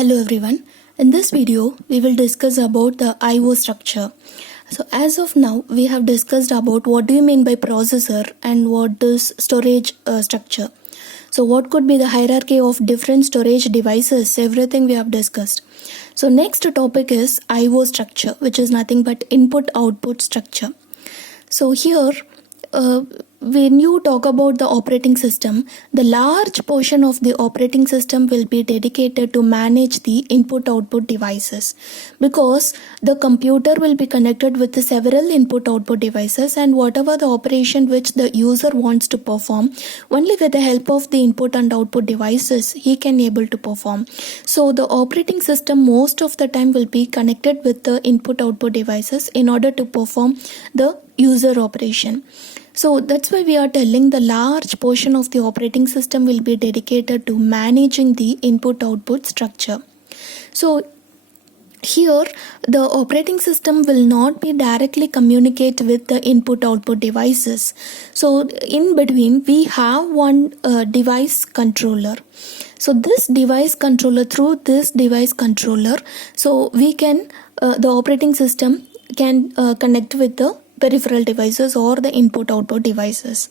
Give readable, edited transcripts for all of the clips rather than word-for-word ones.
Hello everyone. In this video, we will discuss about the I/O structure. So as of now, we have discussed about what do you mean by processor and what is storage structure. So what could be the hierarchy of different storage devices, everything we have discussed. So next topic is I/O structure, which is nothing but input-output structure. So here, when you talk about the operating system, the large portion of the operating system will be dedicated to manage the input-output devices, because the computer will be connected with the several input-output devices, and whatever the operation which the user wants to perform, only with the help of the input and output devices he can able to perform. So the operating system most of the time will be connected with the input-output devices in order to perform the user operation. So that's why we are telling the large portion of the operating system will be dedicated to managing the input-output structure. So here the operating system will not be directly communicate with the input-output devices. So in between we have one device controller. So this device controller, through this device controller, so we can the operating system can connect with the peripheral devices or the input-output devices.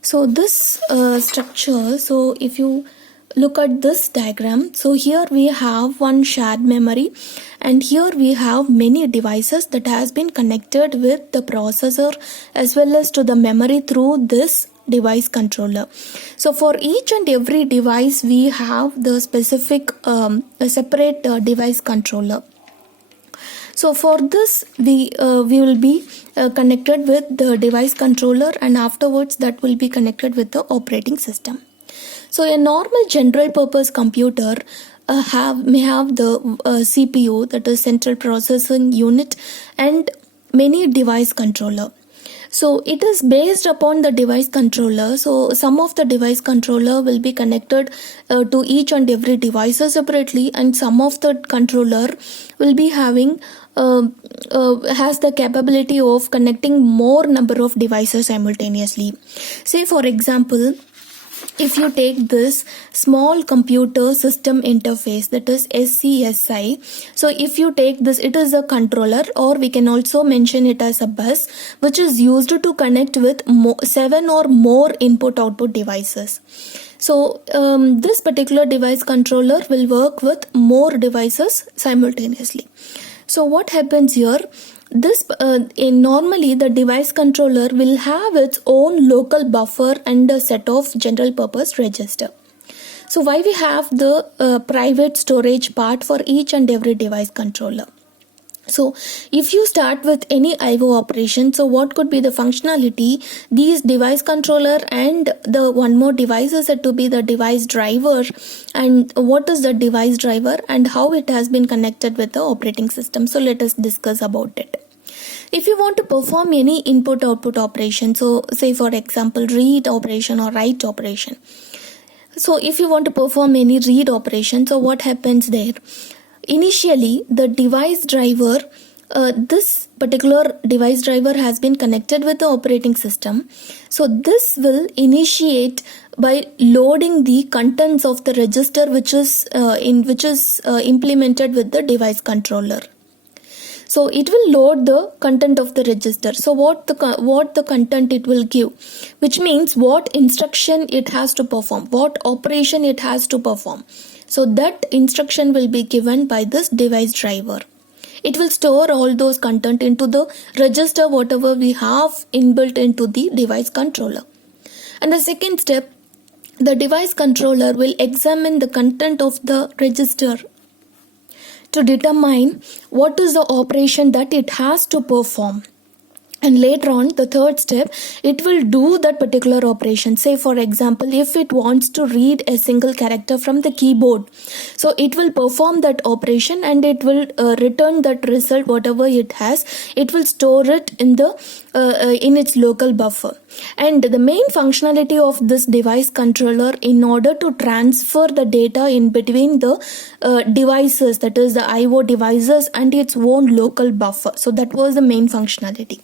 So this structure, so if you look at this diagram, so here we have one shared memory, and here we have many devices that has been connected with the processor as well as to the memory through this device controller. So for each and every device we have the specific a separate device controller. So for this we will be connected with the device controller, and afterwards that will be connected with the operating system. So a normal general purpose computer may have the CPU, that is central processing unit, and many device controller. So it is based upon the device controller. So some of the device controller will be connected to each and every device separately, and some of the controller will be having has the capability of connecting more number of devices simultaneously. Say for example, if you take this small computer system interface, that is SCSI, so if you take this, it is a controller, or we can also mention it as a bus, which is used to connect with 7 or more input-output devices. So this particular device controller will work with more devices simultaneously. So what happens here? This normally the device controller will have its own local buffer and a set of general purpose register. So why we have the private storage part for each and every device controller? So if you start with any I/O operation, so what could be the functionality? These device controller and the one more device is said to be the device driver. And what is the device driver and how it has been connected with the operating system? So let us discuss about it. If you want to perform any input-output operation, so say for example read operation or write operation. So if you want to perform any read operation, so what happens there? Initially, the device driver, this particular device driver has been connected with the operating system. So this will initiate by loading the contents of the register which is implemented with the device controller. So it will load the content of the register. So what the content it will give, which means what instruction it has to perform, what operation it has to perform. So that instruction will be given by this device driver. It will store all those content into the register whatever we have inbuilt into the device controller. And the second step, the device controller will examine the content of the register to determine what is the operation that it has to perform. And later on, the third step, it will do that particular operation. Say for example, if it wants to read a single character from the keyboard, so it will perform that operation and it will return that result whatever it has. It will store it in the in its local buffer. And the main functionality of this device controller, in order to transfer the data in between the devices, that is the I/O devices, and its own local buffer. So that was the main functionality.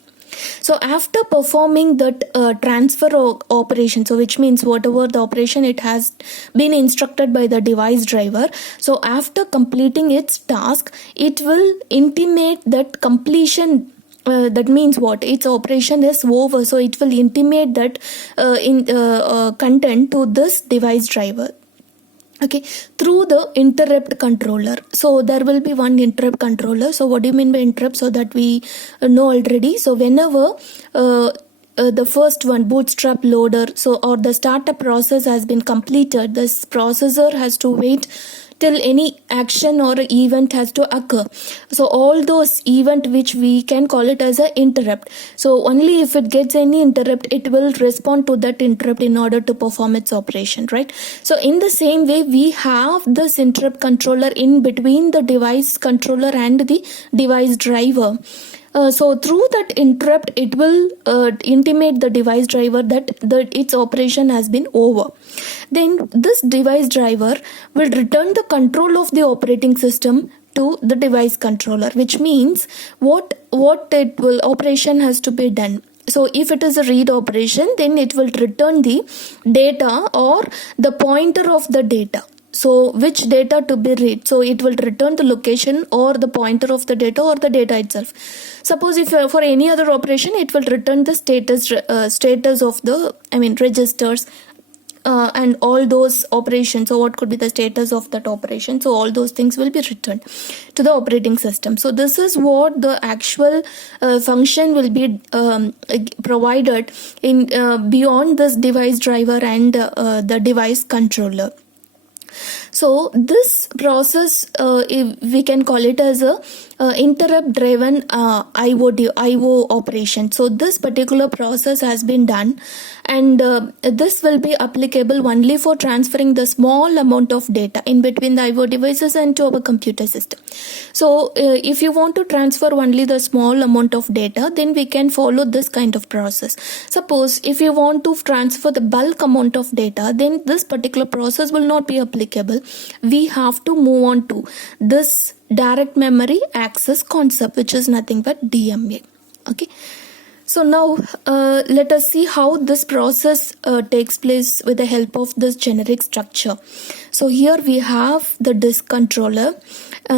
So after performing that transfer operation, so which means whatever the operation it has been instructed by the device driver, so after completing its task, it will intimate that completion. That means what? Its operation is over, so it will intimate that content to this device driver. Okay, through the interrupt controller. So there will be one interrupt controller. So what do you mean by interrupt? So that we know already. So whenever the first one, bootstrap loader, so or the startup process has been completed, this processor has to wait till any action or event has to occur. So all those event which we can call it as a interrupt. So only if it gets any interrupt, it will respond to that interrupt in order to perform its operation, right? So in the same way, we have this interrupt controller in between the device controller and the device driver. So through that interrupt, it will intimate the device driver that its operation has been over. Then this device driver will return the control of the operating system to the device controller, which means what it will operation has to be done. So if it is a read operation, then it will return the data or the pointer of the data. So which data to be read? So it will return the location or the pointer of the data or the data itself. Suppose if for any other operation, it will return the status of the registers and all those operations. So what could be the status of that operation? So all those things will be returned to the operating system. So this is what the actual function will be provided in beyond this device driver and the device controller. So this process we can call it as a interrupt driven IO operation. So this particular process has been done, and this will be applicable only for transferring the small amount of data in between the IO devices and to our computer system. So if you want to transfer only the small amount of data, then we can follow this kind of process. Suppose if you want to transfer the bulk amount of data, then this particular process will not be applicable. We have to move on to this direct memory access concept, which is nothing but DMA. Okay. So now let us see how this process takes place with the help of this generic structure. So here we have the disk controller.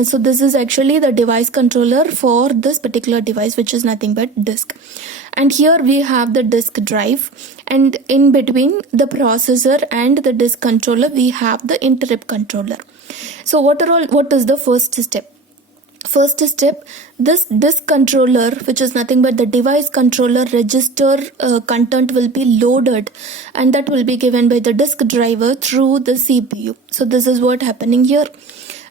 So this is actually the device controller for this particular device, which is nothing but disk. And here we have the disk drive, and in between the processor and the disk controller we have the interrupt controller. So what is the first step? First step, this disk controller, which is nothing but the device controller register content, will be loaded, and that will be given by the disk driver through the CPU. So this is what happening here.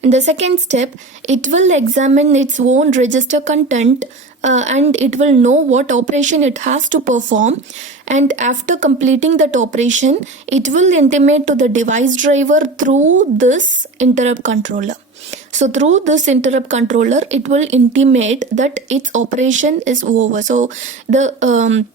And the second step, it will examine its own register content and it will know what operation it has to perform, and after completing that operation, it will intimate to the device driver through this interrupt controller. So through this interrupt controller, it will intimate that its operation is over. So the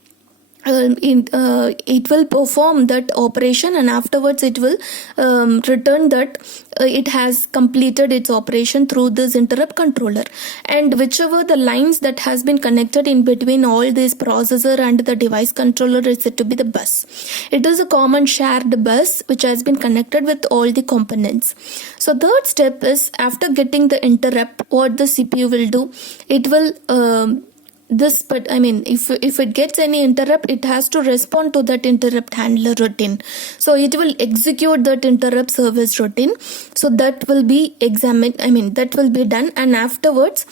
it will perform that operation, and afterwards it will return that it has completed its operation through this interrupt controller. And whichever the lines that has been connected in between all this processor and the device controller is said to be the bus. It is a common shared bus which has been connected with all the components. So third step is, after getting the interrupt, what the CPU will do, it will if it gets any interrupt, it has to respond to that interrupt handler routine. So it will execute that interrupt service routine. So that will be that will be done, and afterwards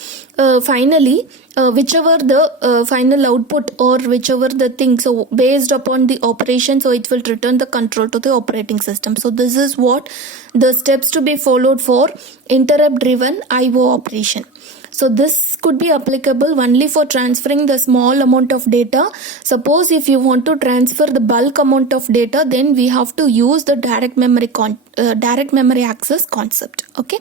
finally whichever the final output or whichever the thing, so based upon the operation, so it will return the control to the operating system. So this is what the steps to be followed for interrupt driven IO operation. So this could be applicable only for transferring the small amount of data. Suppose if you want to transfer the bulk amount of data, then we have to use the direct memory access concept. Okay.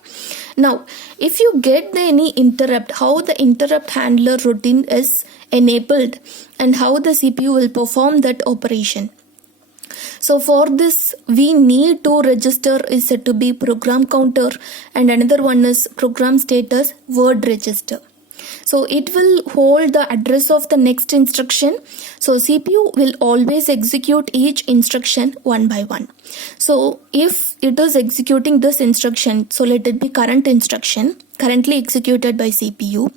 Now, if you get any interrupt, how the interrupt handler routine is enabled and how the CPU will perform that operation. So for this, we need two register is said to be program counter, and another one is program status word register. So it will hold the address of the next instruction. So CPU will always execute each instruction one by one. So if it is executing this instruction, so let it be current instruction currently executed by CPU.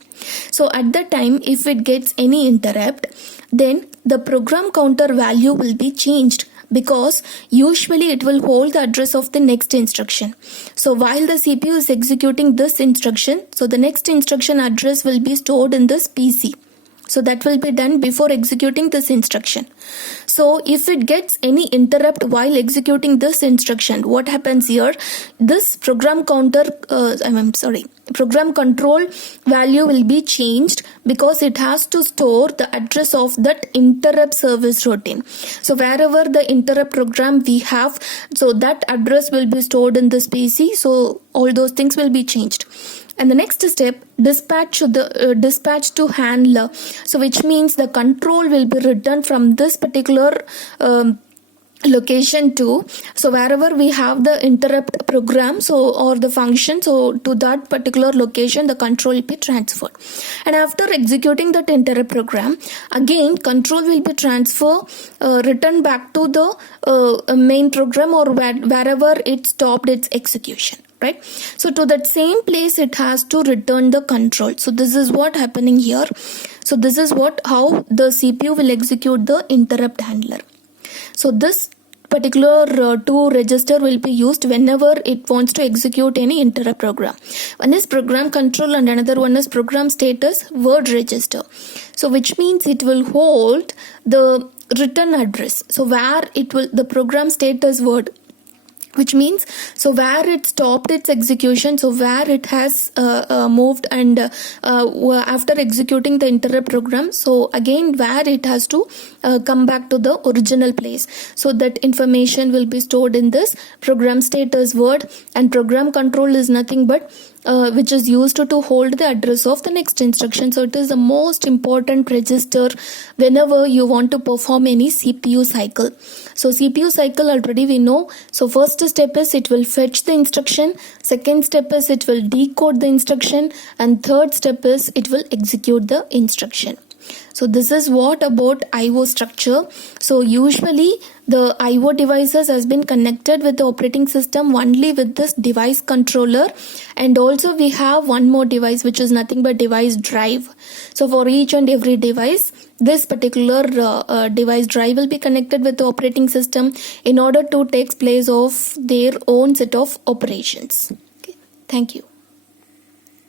So at that time, if it gets any interrupt, then the program counter value will be changed, because usually it will hold the address of the next instruction. So while the CPU is executing this instruction, so the next instruction address will be stored in this PC. So that will be done before executing this instruction. So if it gets any interrupt while executing this instruction, what happens here? This program control value will be changed, because it has to store the address of that interrupt service routine. So wherever the interrupt program we have, so that address will be stored in this PC. So all those things will be changed. And the next step, dispatch to handler. So which means the control will be written from this particular location to, so wherever we have the interrupt program, so or the function, so to that particular location the control will be transferred. And after executing that interrupt program, again control will be returned back to the main program, or wherever it stopped its execution, right? So to that same place it has to return the control. So this is what happening here. So this is how the CPU will execute the interrupt handler. So this particular two register will be used whenever it wants to execute any interrupt program. One is program control and another one is program status word register. So which means it will hold the return address. So where it will, the program status word, which means so where it stopped its execution, so where it has moved, and after executing the interrupt program, so again where it has to come back to the original place. So that information will be stored in this program status word, and program control is nothing but which is used to hold the address of the next instruction. So it is the most important register whenever you want to perform any CPU cycle. So CPU cycle already we know. So first step is it will fetch the instruction, second step is it will decode the instruction, and third step is it will execute the instruction. So this is what about IO structure. So usually the IO devices has been connected with the operating system only with this device controller, and also we have one more device which is nothing but device drive. So for each and every device, this particular device drive will be connected with the operating system in order to take place of their own set of operations. Okay. Thank you.